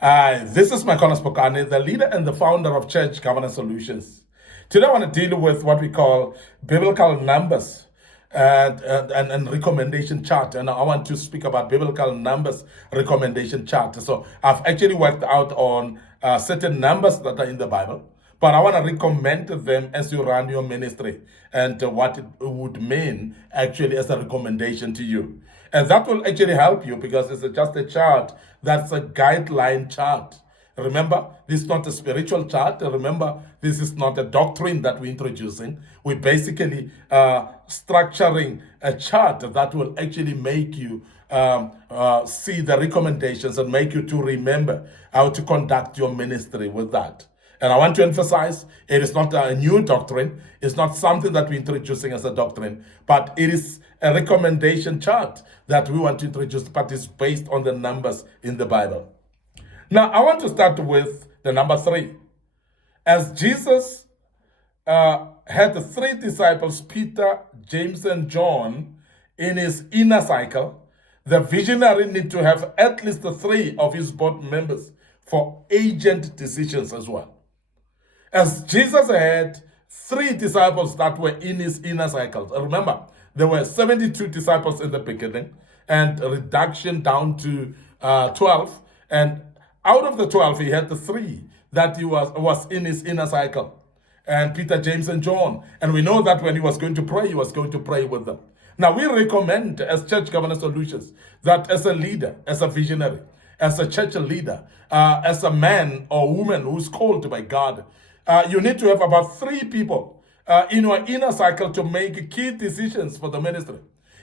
This is Micornus Phokane, the leader and the founder of Church Governance Solutions. Today I want to deal with what we call biblical numbers and recommendation chart. And I want to speak about biblical numbers recommendation chart. So I've actually worked out on certain numbers that are in the Bible, but I want to recommend them as you run your ministry and what it would mean actually as a recommendation to you. And that will actually help you because it's just a chart that's a guideline chart. Remember, this is not a spiritual chart. Remember, this is not a doctrine that we're introducing. We're basically structuring a chart that will actually make you see the recommendations and make you to remember how to conduct your ministry with that. And I want to emphasize, it is not a new doctrine. It's not something that we're introducing as a doctrine, but it is a recommendation chart that we want to introduce, but it's based on the numbers in the Bible. Now, I want to start with the number 3. As Jesus had the 3 disciples, Peter, James, and John, in his inner cycle, the visionary need to have at least 3 of his board members for agent decisions as well. As Jesus had 3 disciples that were in his inner cycle. Remember, there were 72 disciples in the beginning and a reduction down to 12. And out of the 12, he had the 3 that he was in his inner cycle. And Peter, James, and John. And we know that when he was going to pray, he was going to pray with them. Now, we recommend as Church Governance Solutions that as a leader, as a visionary, as a church leader, as a man or woman who's called by God, you need to have about 3 people in your inner cycle to make key decisions for the ministry.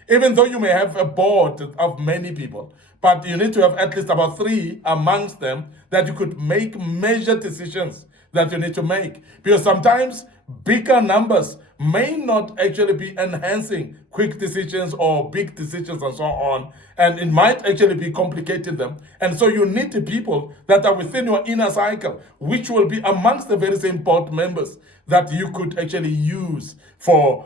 Even though you may have a board of many people, but you need to have at least about 3 amongst them that you could make major decisions that you need to make. Because sometimes bigger numbers may not actually be enhancing quick decisions or big decisions and so on. And it might actually be complicating them. And so you need the people that are within your inner cycle, which will be amongst the very same board members that you could actually use for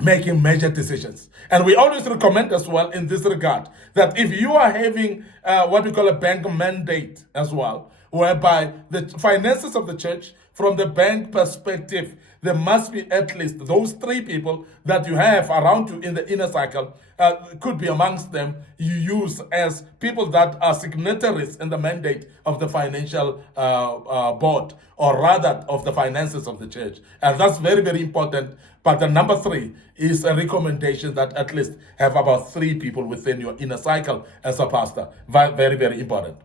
making major decisions. And we always recommend as well in this regard that if you are having what we call a bank mandate as well, whereby the finances of the church from the bank perspective, there must be at least those 3 people that you have around you in the inner cycle, could be amongst them you use as people that are signatories in the mandate of the financial board, or rather of the finances of the church. And that's very, very important. But the number 3 is a recommendation that at least have about 3 people within your inner cycle as a pastor. Very, very important.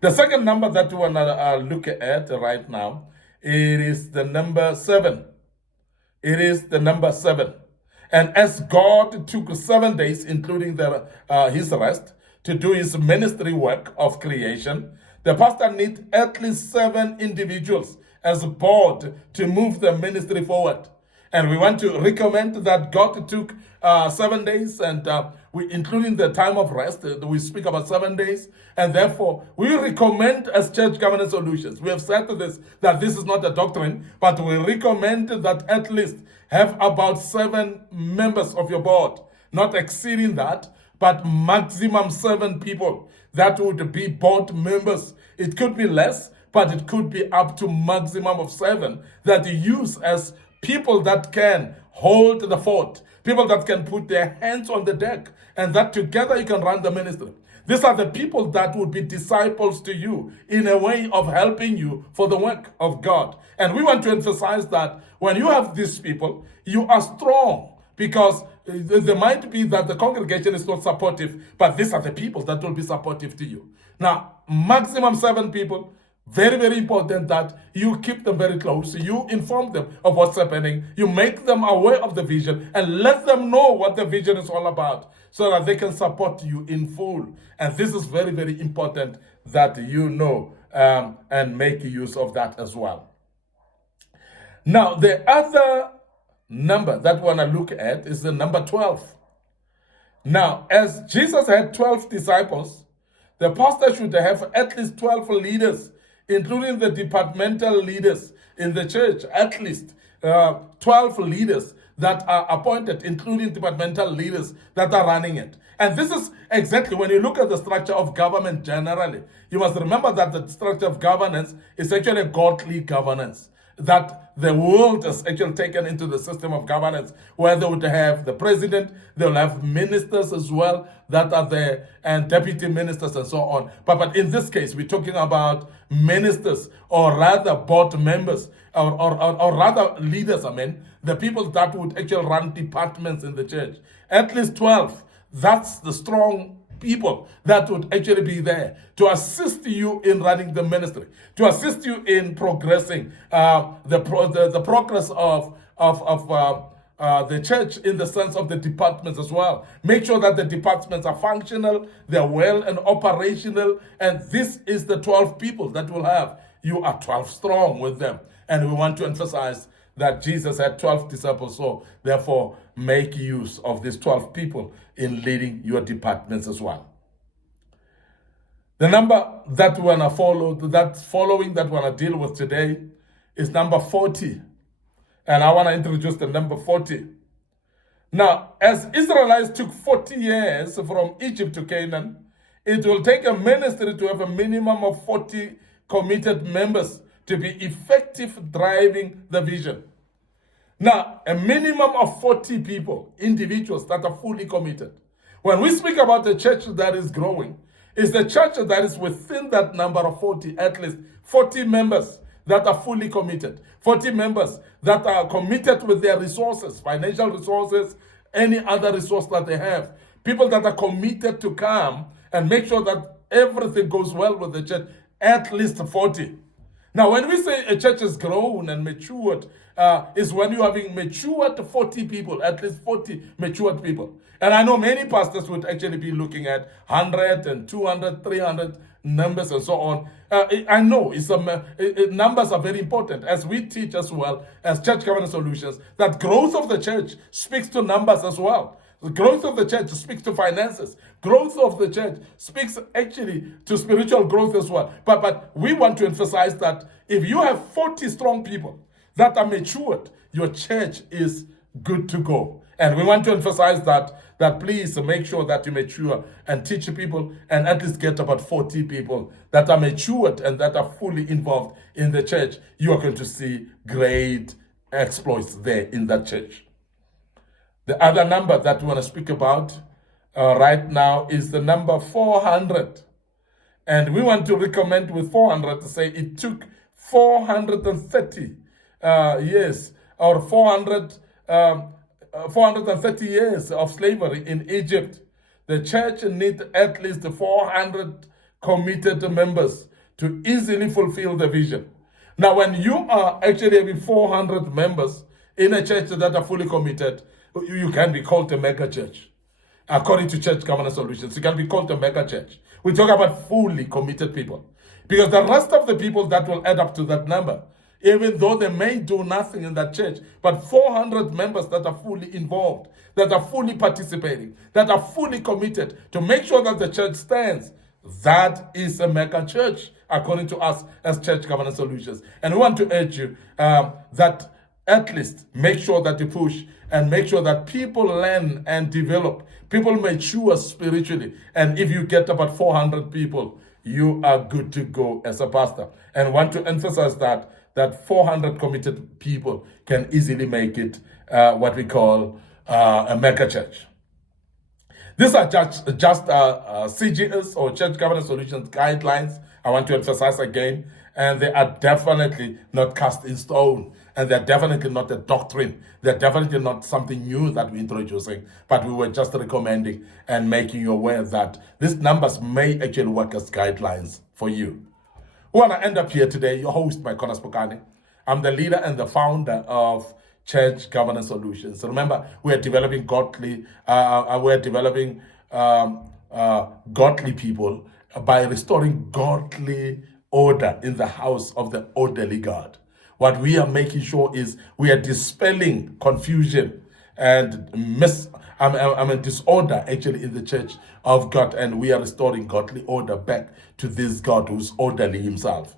The second number that we want to look at right now, it is the number 7. It is the number 7. And as God took 7 days, including his rest, to do his ministry work of creation, the pastor needs at least 7 individuals as a board to move the ministry forward. And we want to recommend that God took 7 days, and including the time of rest. We speak about 7 days. And therefore, we recommend as Church Governance Solutions, we have said that this is not a doctrine, but we recommend that at least have about 7 members of your board, not exceeding that, but maximum 7 people that would be board members. It could be less, but it could be up to maximum of 7 that you use as people that can hold the fort, people that can put their hands on the deck, and that together you can run the ministry. These are the people that would be disciples to you in a way of helping you for the work of God. And we want to emphasize that when you have these people, you are strong, because there might be that the congregation is not supportive, but these are the people that will be supportive to you. Now, maximum 7 people. Very, very important that you keep them very close. You inform them of what's happening. You make them aware of the vision and let them know what the vision is all about so that they can support you in full. And this is very, very important that you know and make use of that as well. Now, the other number that we want to look at is the number 12. Now, as Jesus had 12 disciples, the pastor should have at least 12 leaders, including the departmental leaders in the church, at least 12 leaders that are appointed, including departmental leaders that are running it. And this is exactly when you look at the structure of government generally, you must remember that the structure of governance is actually a godly governance. That the world has actually taken into the system of governance, where they would have the president, they'll have ministers as well that are there, and deputy ministers and so on. But in this case, we're talking about ministers, or rather board members, or rather leaders, the people that would actually run departments in the church. At least 12. That's the strong people that would actually be there to assist you in running the ministry, to assist you in progressing the progress of the church in the sense of the departments as well. Make sure that the departments are functional, they're well and operational, and this is the 12 people that will have. You are 12 strong with them. And we want to emphasize that Jesus had 12 disciples, so therefore make use of these 12 people in leading your departments as well. The number that we want to follow, that we want to deal with today, is number 40. And I want to introduce the number 40. Now, as Israelites took 40 years from Egypt to Canaan, it will take a ministry to have a minimum of 40 committed members to be effective driving the vision. Now, a minimum of 40 people, individuals that are fully committed. When we speak about the church that is growing, it's the church that is within that number of 40, at least 40 members that are fully committed, 40 members that are committed with their resources, financial resources, any other resource that they have. People that are committed to come and make sure that everything goes well with the church, at least 40. Now, when we say a church has grown and matured, is when you're having matured 40 people, at least 40 matured people. And I know many pastors would actually be looking at 100 and 200, 300 numbers and so on. I know numbers are very important, as we teach as well as Church Governance Solutions, that growth of the church speaks to numbers as well. The growth of the church speaks to finances. Growth of the church speaks actually to spiritual growth as well. But we want to emphasize that if you have 40 strong people that are matured, your church is good to go. And we want to emphasize that please make sure that you mature and teach people and at least get about 40 people that are matured and that are fully involved in the church. You are going to see great exploits there in that church. The other number that we want to speak about right now is the number 400. And we want to recommend with 400 to say it took 430 years or 430 years of slavery in Egypt. The church needs at least 400 committed members to easily fulfill the vision. Now, when you are actually having 400 members in a church that are fully committed, you can be called a mega church. According to Church Governance Solutions, you can be called a mega church. We talk about fully committed people. Because the rest of the people that will add up to that number, even though they may do nothing in that church, but 400 members that are fully involved, that are fully participating, that are fully committed to make sure that the church stands, that is a mega church, according to us as Church Governance Solutions. And we want to urge you that at least make sure that you push and make sure that people learn and develop, people mature spiritually. And if you get about 400 people, you are good to go as a pastor. And want to emphasize that 400 committed people can easily make it what we call a mega church. These are just CGS or Church Governance Solutions guidelines. I want to emphasize again, and they are definitely not cast in stone. And they're definitely not a doctrine. They're definitely not something new that we're introducing, but we were just recommending and making you aware that these numbers may actually work as guidelines for you. We want to end up here today. Your host, Micornus Phokane. I'm the leader and the founder of Church Governance Solutions. So remember, we're developing godly people by restoring godly order in the house of the orderly God. What we are making sure is we are dispelling confusion and disorder actually in the church of God, and we are restoring godly order back to this God who's orderly himself.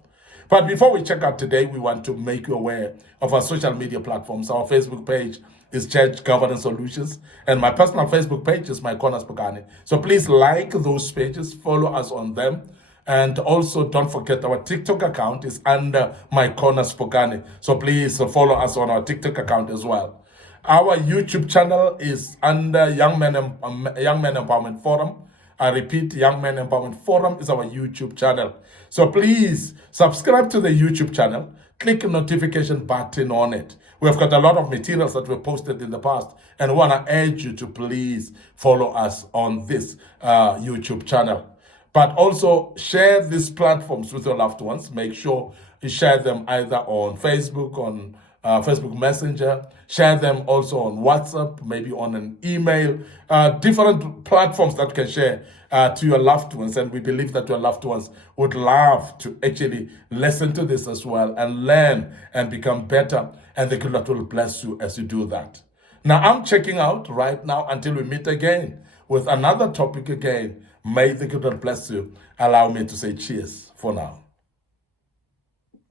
But before we check out today, we want to make you aware of our social media platforms. Our Facebook page is Church Governance Solutions, and my personal Facebook page is Micornus Phokane. So please like those pages, follow us on them. And also, don't forget our TikTok account is under Micornus Phokane. So please follow us on our TikTok account as well. Our YouTube channel is under Young Men Empowerment Forum. I repeat, Young Men Empowerment Forum is our YouTube channel. So please subscribe to the YouTube channel. Click the notification button on it. We've got a lot of materials that were posted in the past, and we want to urge you to please follow us on this YouTube channel. But also share these platforms with your loved ones. Make sure you share them either on Facebook, on Facebook Messenger. Share them also on WhatsApp, maybe on an email. Different platforms that can share to your loved ones. And we believe that your loved ones would love to actually listen to this as well and learn and become better. And the good Lord will bless you as you do that. Now, I'm checking out right now until we meet again with another topic again. May the good Lord bless you. Allow me to say cheers for now.